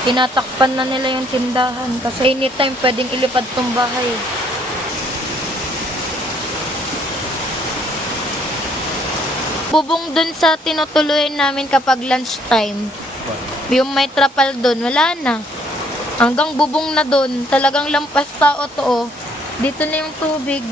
Tinatakpan na nila yung tindahan kasi anytime pwedeng ilipad tong bahay. Bubong dun sa tinutuloyan namin kapag lunchtime. Yung may trapal dun, wala na. Hanggang bubong na dun, talagang lampas tao to, oh. Dito na yung tubig.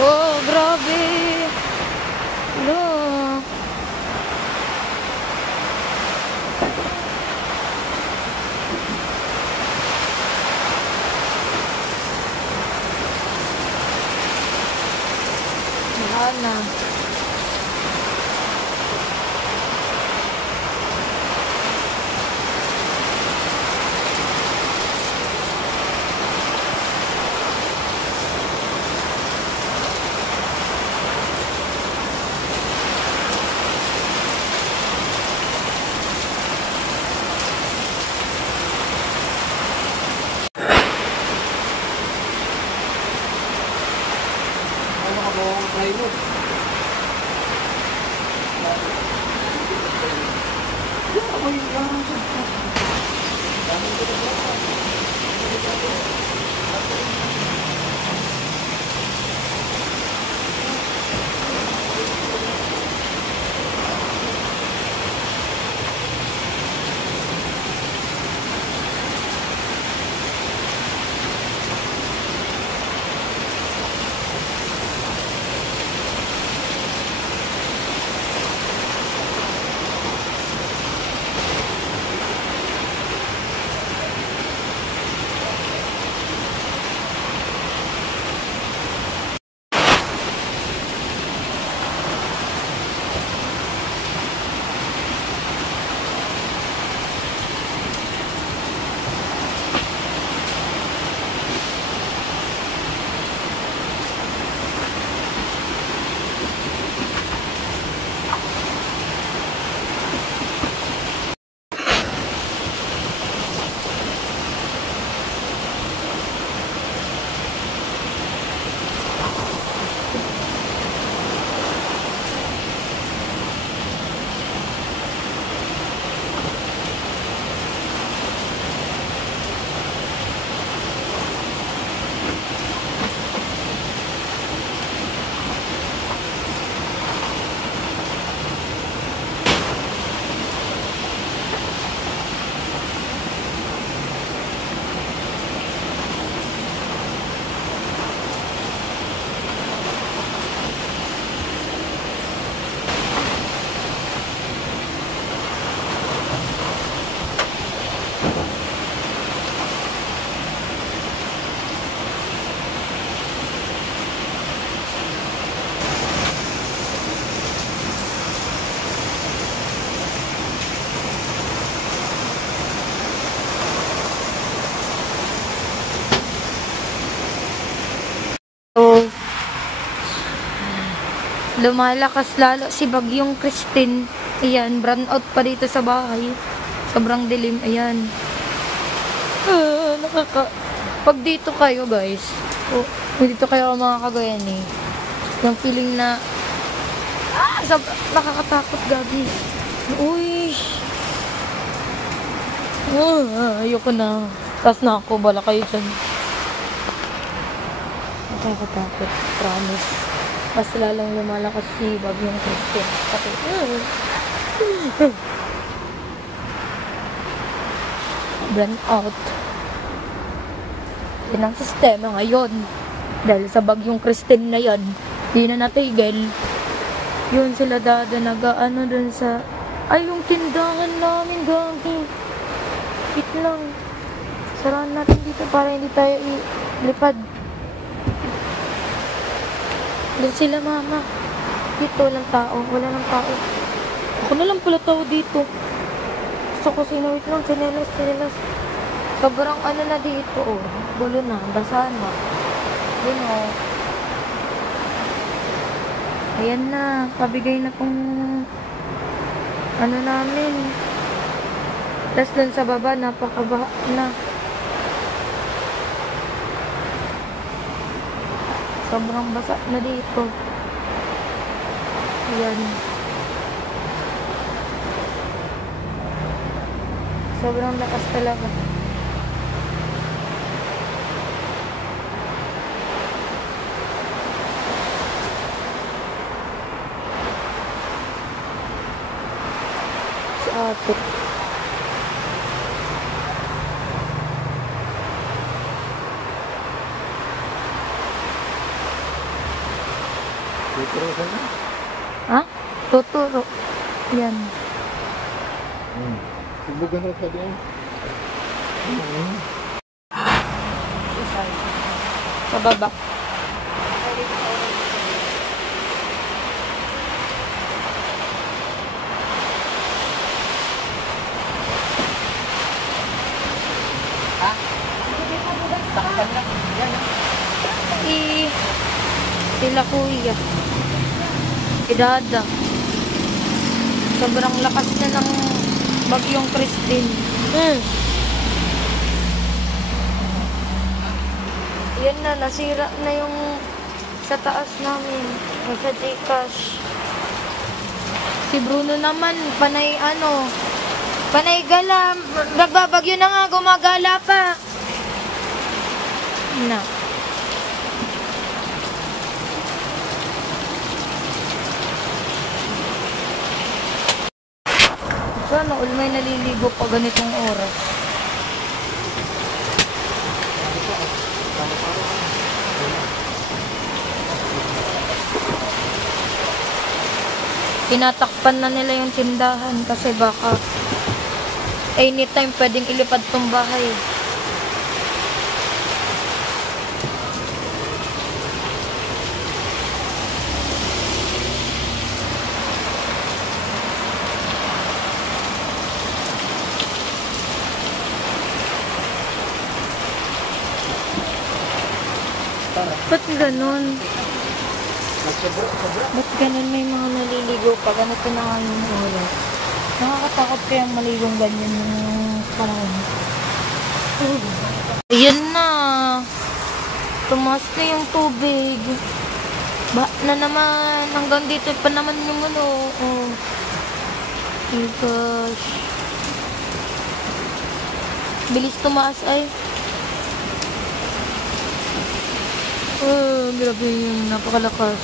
Oh, grabe. Hello. Wala. Ano ka ba ang try mo? So, lumalakas lalo si Bagyong Christine. Ayan, brown out pa dito sa bahay. Sobrang dilim, ayan. Pag dito kayo, guys, dito kayo mga Cagayan eh. Yung feeling na, nakakatakot, gagi. Uy. Ayoko na. Tas na ako, bala kayo dyan. Nakakatakot, promise. Mas lalong lumalakas si Bagyong Christine. Burn out. Yan ang sistema ngayon. Dahil sa Bagyong Christine na yan, di na natigil. Yun sila dada nag-ano dun sa... Ay, yung tindahan namin, gagi. Wait lang. Sarahan natin dito para hindi tayo ilipad. Doon sila, mama. Dito, walang tao. Wala nang tao. Ako na lang pala tao dito. Gusto ko sinawit lang. Sinelas. Sobrang ano na dito, oh. Gulo na. Basa na. Yun, oh. Ayan na. Pabigay na pong ano namin. Tapos dun sa baba, napakabaha na. Sobrang basa na dito. Ayan. Sobrang lakas talaga. Sa ate. Tuturo ka na. Ha? Tuturo. Yan. Subugan ka din. Sa baba. Takpan na. Yan. Sila kuya. Si Dada. Sobrang lakas na ng bagyong Christine. Yan na, nasira na yung sa taas namin. Sa Gcash. Si Bruno naman, panay gala. Nagbabagyo na nga, gumagala pa. Na. Sana all may naliligo pa ganitong oras. Tinatakpan na nila yung tindahan kasi baka anytime pwedeng ilipad tong bahay. Ba't ganun? Ba't ganun may mga naliligo pa? Ganito na nga yung oras. Nakakatakot kayang maligong ganyan yung panahon. Ayan na. Tumaas na yung tubig. Ba na naman. Hanggang dito pa naman yung ano. Oh gosh. Bilis tumaas ay. Grabe yung napakalakas.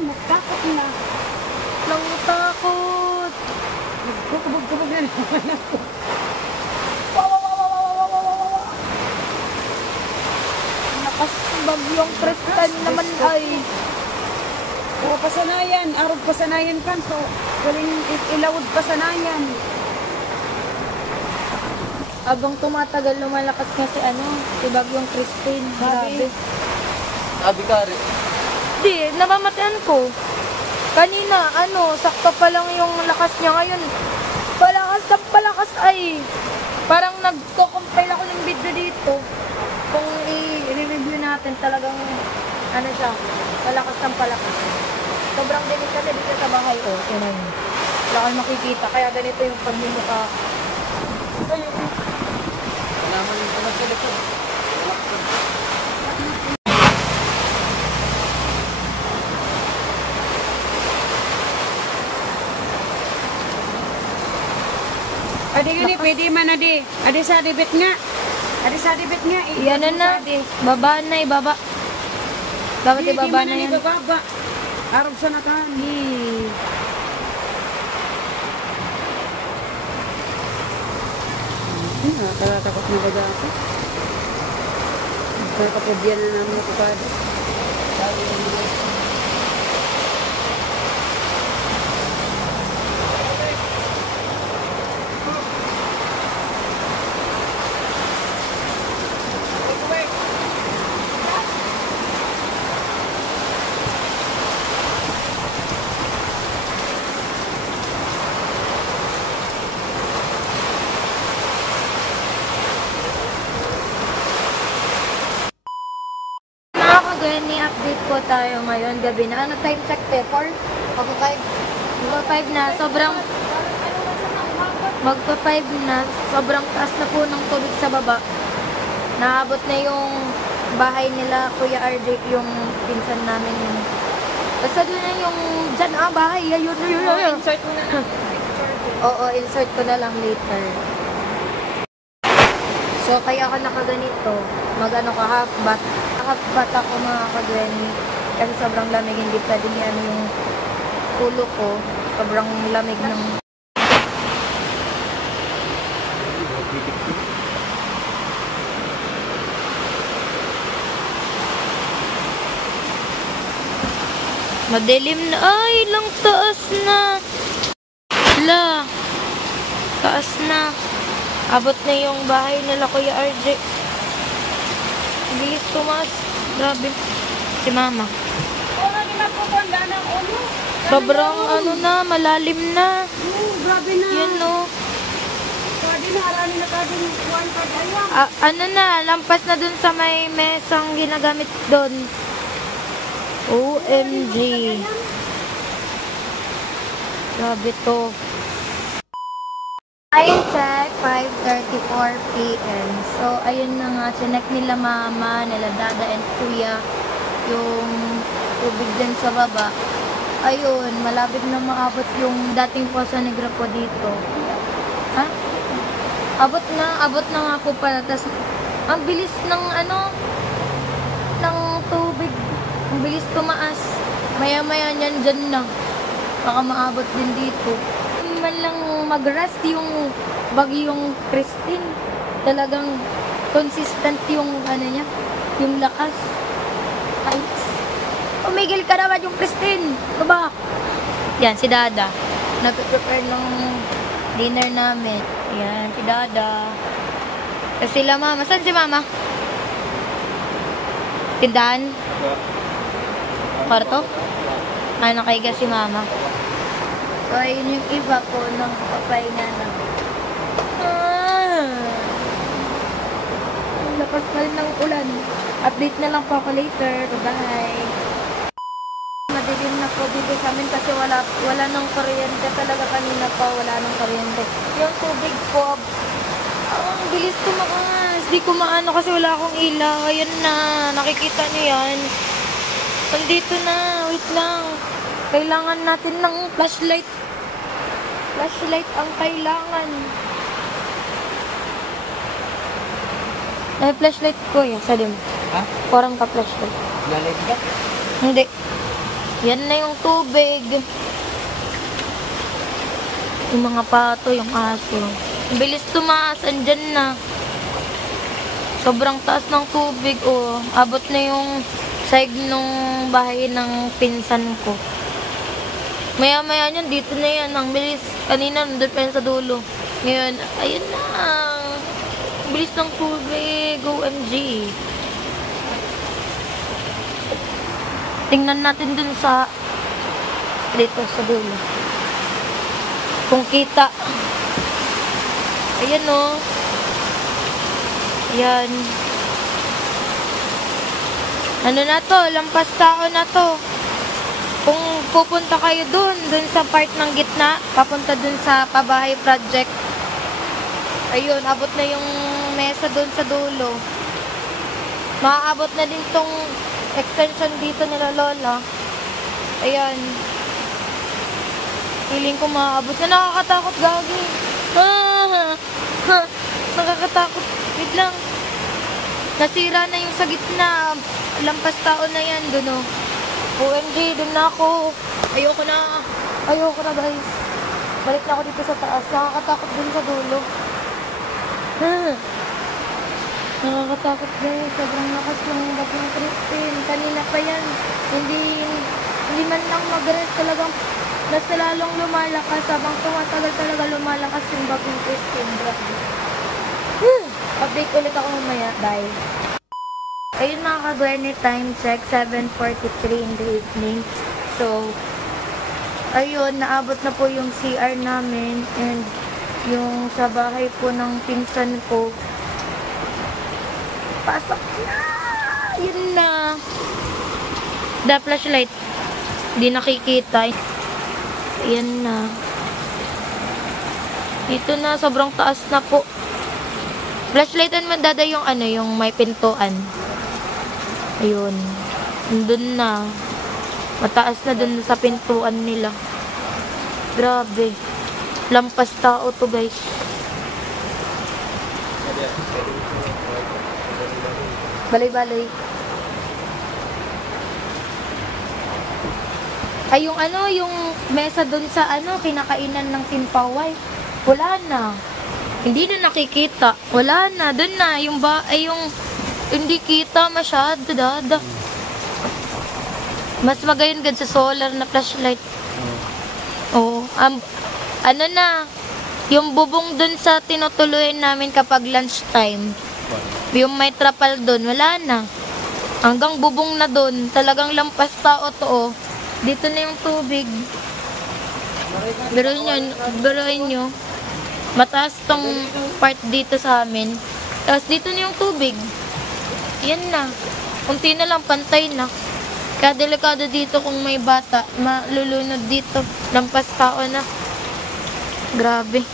Natakot na. Takot. Kubog-kubog na naman ako. Lakas bagyong Preston naman ay. O, pasanayan. Arog pasanayan kan. So, galing ilawod pasanayan. Habang tumatagal, lumalakas nga si bagyong Christine. Grabe. Sabi ka rin. Di, namamatayan ko. Kanina, sakto pa lang yung lakas niya ngayon. Palakas ng palakas ay. Parang nagko-compile ako ng video dito. Kung i-review natin talagang, siya, palakas ng palakas. Sobrang dinig kasi dito sa bahay, tinan niyo. Wala kang makikita, kaya ganito yung pagmumukha. Ayun. Naman yung pala sa likod. Adi gani, pwede man adi. Adi sa dibit nga. Adi sa dibit nga. Yan na. Baba na, ibaba. Dapat Di ibaba man na ani yan. bababa. Arog sa nakan. Nakakatakot na baga ako. Kaya kapag yan na namin nakukada. update po tayo ngayon, gabi na. Ano time check, te? 4? Magpa-5 na. Magpa-5 na. Sobrang taas na po ng tubig sa baba. Naabot na yung bahay nila, Kuya RJ, yung pinsan namin yung... Basta doon na yung dyan, bahay. Ayun. Insert mo na lang. Oo, insert ko na lang later. So, kaya ako nakaganito. Mag-ano ka, half-bat. Half-bat ako mga kagweni. Kasi sobrang lamig. Hindi pwedeng yan yung ulo ko. Sobrang lamig ng... Madilim na. Ay, lang taas na. La. Taas na. Abot na yung bahay nila, Kuya RJ. Bilis tumas. Grabe. Si Mama. Lagi na po tanda ng ulo. Sobrang ano na, malalim na. Grabe na. Yun no. Grabe na, arani na kagin kuwan ka dayang. Ano na, lampas na dun sa may mesang ginagamit dun. OMG. Grabe to. Time check, 5:34 p.m. So, ayun na nga, sinek nila Mama, nila Dada and Kuya yung tubig din sa baba. Ayun, malapit na maabot yung dating Poso Negro po dito. Ha? Abot na nga po pala. Tas, ang bilis ng ng tubig. Ang bilis tumaas. Maya-maya niyan dyan na. Baka maabot din dito. Man lang mag-rest yung bagyong Christine. Talagang consistent yung niya, yung lakas. Ayos. Umigil ka naman yung Christine. Diba? Yan, si Dada. Nag-prepare ng dinner namin. Yan, si Dada. Tapos sila Mama. Saan si Mama? Tindahan? Kwarto? Nakahiga si Mama. So, ayun yung iba po ng papahinga namin. Ang lakas pa rin ng ulan. Update na lang po ako later. Bye! Madilim na po dito sa amin kasi wala nang kuryente talaga kanina pa. Wala nang kuryente. Yung tubig po, ang bilis tumakas. Di ko maano kasi wala akong ilaw. Ayan na. Nakikita niyo yan. Nandito na. Wait lang. Kailangan natin ng flashlight. Flashlight ang kailangan. Ay, flashlight ko yan. Sa dim. Ha? Parang ka flashlight. Lalay ka? Hindi. Yan na yung tubig. Yung mga pato, yung aso. Ang bilis tumaas. Andyan na. Sobrang taas ng tubig. Oh. Abot na yung side nung bahay ng pinsan ko. Maya-maya niyan, dito na yan. Ang bilis. Kanina, nandun pa yan sa dulo. Ngayon, ayun na. Ang bilis ng tubig. OMG. Tingnan natin dun sa dito sa dulo. Kung kita. Ayan o. Ayan. Ano na to? Lampas tao na to. Kung pupunta kayo dun sa part ng gitna, papunta dun sa Pabahay Project. Ayun, abot na yung mesa dun sa dulo. Maaabot na din tong extension dito nila Lola. Ayan. Feeling ko maaabot na. Nakakatakot, gagi. Nakakatakot. Wait lang. Nasira na yung sa gitna. Lampas tao na yan dun o. OMG, dun na ako. Ayoko na. Ayoko na guys. Balik na ako dito sa taas. Nakakatakot dun sa dulo. Nakakatakot guys. Sobrang lakas ng bagyong Christine. Kanina pa yan. Hindi man lang mag-rest. Talagang mas lalong lumalakas. Habang tumatagal talaga lumalakas yung bagyong Christine. Grabe. Update ulit ako mamaya. Bye. Ayun mga kagwene, time check, 7:43 in the evening. So, ayun, naabot na po yung CR namin and yung sa bahay po ng pinsan ko. Pasok na! Yun na! The flashlight. Hindi nakikita. Ayan na. Dito na, sobrang taas na po. Flashlightan mo dada yung ano, yung may pintuan. Ayun. Doon na. Mataas na doon sa pintuan nila. Grabe. Lampas tao to, guys. Balay-balay. Ay, yung ano, yung mesa doon sa ano, kinakainan ng timpaway. Wala na. Hindi na nakikita. Wala na. Doon na. Yung ay yung hindi kita masyado, dada. Mas magayon gad sa solar na flashlight. Oo. Ano na, yung bubong dun sa tinutuloy namin kapag lunchtime, yung may trapal dun, wala na. Hanggang bubong na dun, talagang lampas tao to, oh. Dito na yung tubig. Biruin nyo, mataas tong part dito sa amin. Tapos dito na yung tubig. Yan na. Kunti na lang, pantay na. Kaya delikado dito kung may bata, malulunod dito. Lampas tao na. Grabe.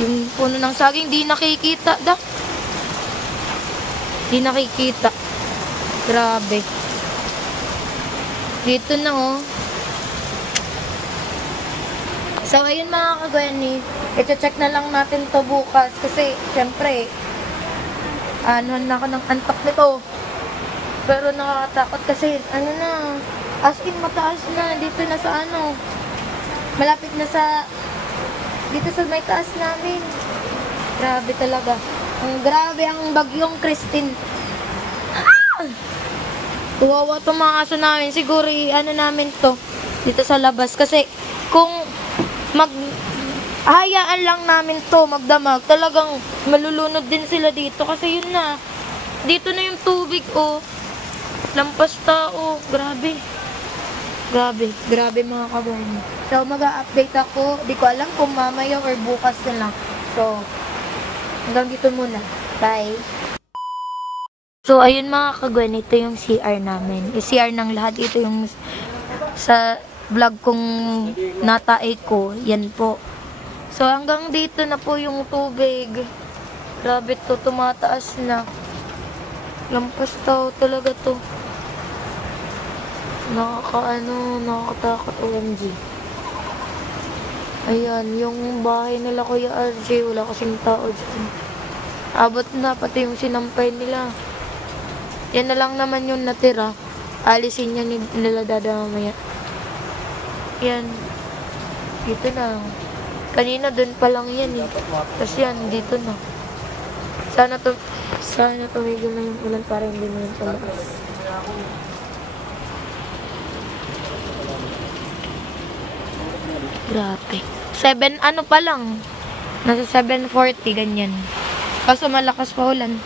Yung puno ng saging, di nakikita, da. Di nakikita. Grabe. Dito na, oh. So, ayun mga kagwani. I-check na lang natin to bukas. Kasi, syempre, ano na ako ng antok nito. Pero nakakatakot kasi, ano na, as in mataas na, dito na sa ano, malapit na sa, dito sa may taas namin. Grabe talaga. Grabe ang bagyong Christine. Ah! Tuwawa itong mga aso namin. Siguro, ano namin to, dito sa labas. Kasi, kung hayaan lang namin to magdamag, talagang malulunod din sila dito. Kasi yun na, dito na yung tubig, oh. Lampas tao. Grabe. Grabe mga kabayan. So, mag-a-update ako. Di ko alam kung mamaya or bukas na lang. So, hanggang dito muna. Bye. So, ayun mga kagwan. Ito yung CR namin. Yung CR ng lahat. Ito yung sa vlog kong natae ko. Yan po. So, hanggang dito na po yung tubig. Grabe to. Tumataas na. Lampas tao talaga to. Nakakatakot, OMG. Ayan, yung bahay nila Kuya RJ, wala kasing tao dyan. Abot na, pati yung sinampay nila. Yan na lang naman yung natira. Alisin yan nila dada mamaya. Yan. Dito na. Kanina dun pa lang yan eh. Tapos yan, dito na. Sana tumigil na yung ulan para hindi mo yung palakas. Grabe. 7 ano pa lang. Nasa 7:40 ganyan. Kaso malakas pa ulan.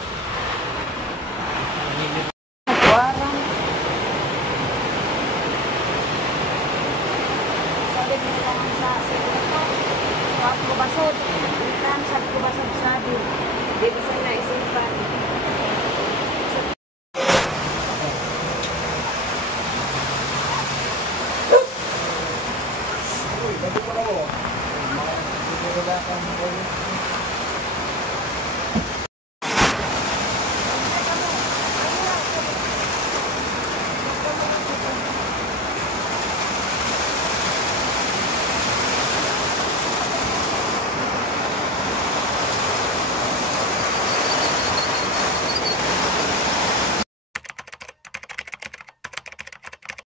Warang. Sabi mo lang sa sekreto. Sabi ko basod. Sabi ko basod sabi. Di ba sa naisipan?